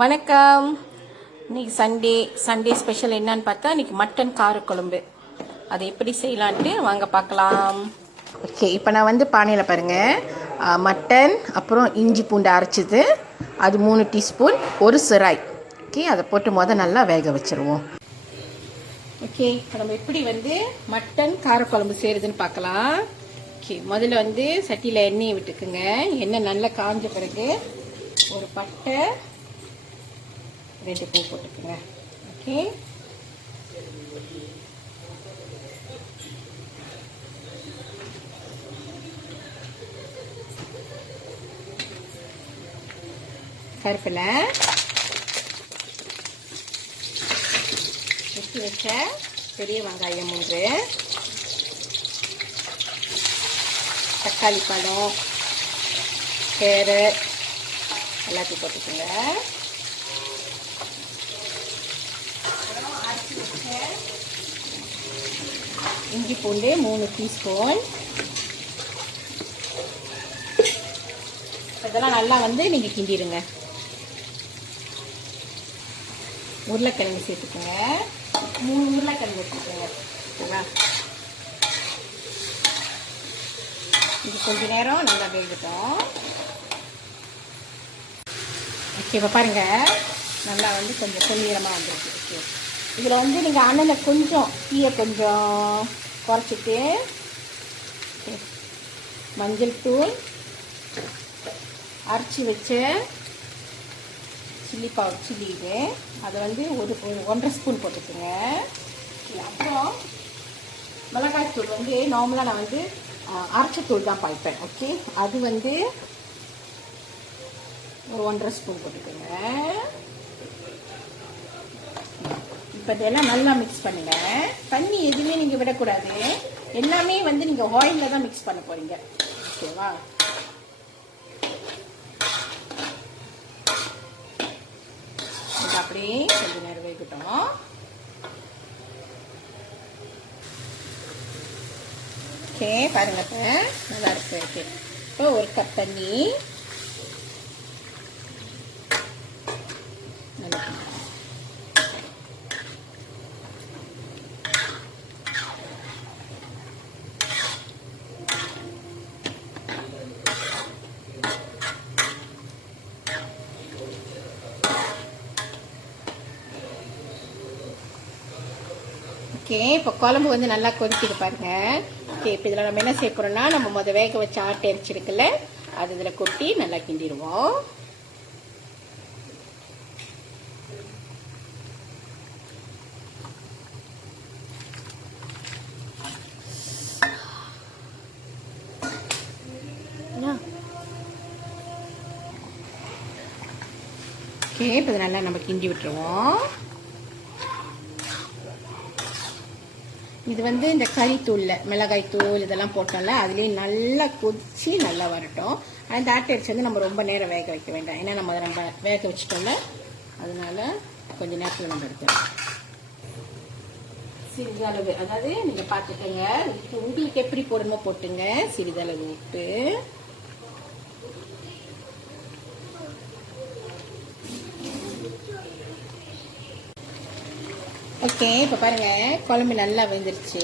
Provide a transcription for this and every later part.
வணக்கம். இன்னைக்கு Sunday special என்னன்னு பார்த்தா இன்னைக்கு மட்டன் காரக்குழம்பு. அதை எப்படி செய்யலான்ட்டு வாங்க பார்க்கலாம். ஓகே, இப்போ நான் வந்து பானையில் பாருங்கள், மட்டன் அப்புறம் இஞ்சி பூண்டு அரைச்சிது அது 3 டீஸ்பூன், ஒரு சிராய். ஓகே, அதை போட்டு நல்லா வேக வச்சுருவோம். ஓகே, இப்போ நம்ம எப்படி வந்து மட்டன் காரக்குழம்பு செய்கிறதுன்னு பார்க்கலாம். ஓகே, முதல்ல வந்து சட்டியில் எண்ணெயை விட்டுக்குங்க. எண்ணெய் நல்லா காஞ்ச பிறகு ஒரு பட்டை 2 பூ போட்டுக்குங்க. ஓகே, கருப்பிலை வெட்டி வச்ச பெரிய வெங்காயம் 3, தக்காளி பழம், கேரட் எல்லாத்தையும் போட்டுக்கோங்க. இஞ்சி பூண்டு 3 டீஸ்பூன். இதெல்லாம் நல்லா வந்து நீங்கள் கிண்டிடுங்க. உருளைக்கிழங்கு சேர்த்துக்கோங்க. 3 உருளைக்கிழங்கு வச்சுக்கோங்க. ஓகேவா, இது கொஞ்ச நேரம் நல்லா வேகட்டும். ஓகே, இப்போ பாருங்கள் நல்லா வந்து கொஞ்சம் பொன்னிறமாக வந்துருக்கு. ஓகே, இதில் வந்து நீங்கள் அண்ணனை கொஞ்சம் தீயை கொஞ்சம் குறைச்சிட்டு மஞ்சள் தூள், அரைச்சி வச்ச சில்லி இது அதை வந்து ஒரு 1.5 ஸ்பூன் போட்டுக்கோங்க. அப்புறம் மிளகாய் தூள் வந்து நார்மலாக நான் வந்து அரைச்ச தூள் தான் பாய்ப்பேன். ஓகே, அது வந்து ஒரு 1.5 ஸ்பூன் போட்டுக்கோங்க. இப்போ இதெல்லாம் நல்லா மிக்ஸ் பண்ணுங்க. தண்ணி எதுவுமே நீங்கள் விடக்கூடாது. எல்லாமே வந்து நீங்கள் ஆயிலில் தான் மிக்ஸ் பண்ண போறீங்க. ஓகேவா, இது அப்படியே கொஞ்சம் நேரம் வேகட்டும். ஓகே, பாருங்க, இப்போ நல்லா இருக்கு. ஓகே, இப்போ 1 கப் தண்ணி ஓகே, இப்போ குழம்பு வந்து நல்லா கொதிக்குது பாருங்க. ஓகே, இப்போ இதில் நம்ம என்ன செய்ய போறோம்னா, நம்ம வேக வச்ச ஆட்டை அரைச்சிருக்குல்ல அது இதில் கொட்டி நல்லா கிண்டிடுவோம். ஓகே, இப்போ இதை நல்லா நம்ம கிண்டி விட்டுருவோம். இது வந்து இந்த கறித்தூளில் மிளகாய் தூள் இதெல்லாம் போட்டோம்ல அதுலேயே நல்லா கொதிச்சு நல்லா வரட்டும். அந்த ஆட்டை அரிசி வந்து நம்ம ரொம்ப நேரம் வேக வைக்க வேண்டாம். ஏன்னா நம்ம வேக வச்சிட்டோம்ல, அதனால கொஞ்சம் நேரத்தில் நம்ம எடுத்துக்கலாம். சிறிதளவு, அதாவது நீங்கள் பார்த்துக்கோங்க, உப்பு உங்களுக்கு எப்படி போடணுமோ போட்டுங்க. சிறிதளவு உப்பு, ஓகே. இப்போ பாருங்க குழம்பு நல்லா வெந்துருச்சு.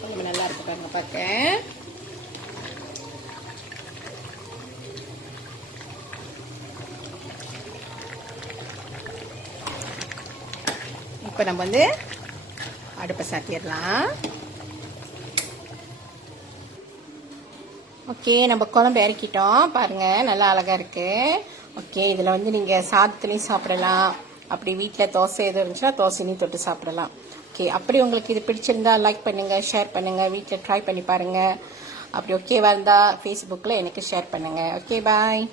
குழம்பு நல்லா இருக்கு பாருங்க பார்க்க. இப்போ நம்ம வந்து அடுப்பை சாத்திடலாம். ஓகே, நம்ம குழம்பு இறக்கிட்டோம் பாருங்க, நல்லா அழகா இருக்கு. ஓகே, இதில் வந்து நீங்கள் சாதத்துலேயும் சாப்பிடலாம். அப்படி வீட்டில் தோசை எதுவும் இருந்துச்சுன்னா தோசையும் தொட்டு சாப்பிடலாம். ஓகே, அப்படி உங்களுக்கு இது பிடிச்சிருந்தா லைக் பண்ணுங்கள், ஷேர் பண்ணுங்கள், வீட்டில் ட்ரை பண்ணி பாருங்கள். அப்படி ஓகேவா இருந்தால் ஃபேஸ்புக்கில் எனக்கு ஷேர் பண்ணுங்கள். ஓகே, பாய்.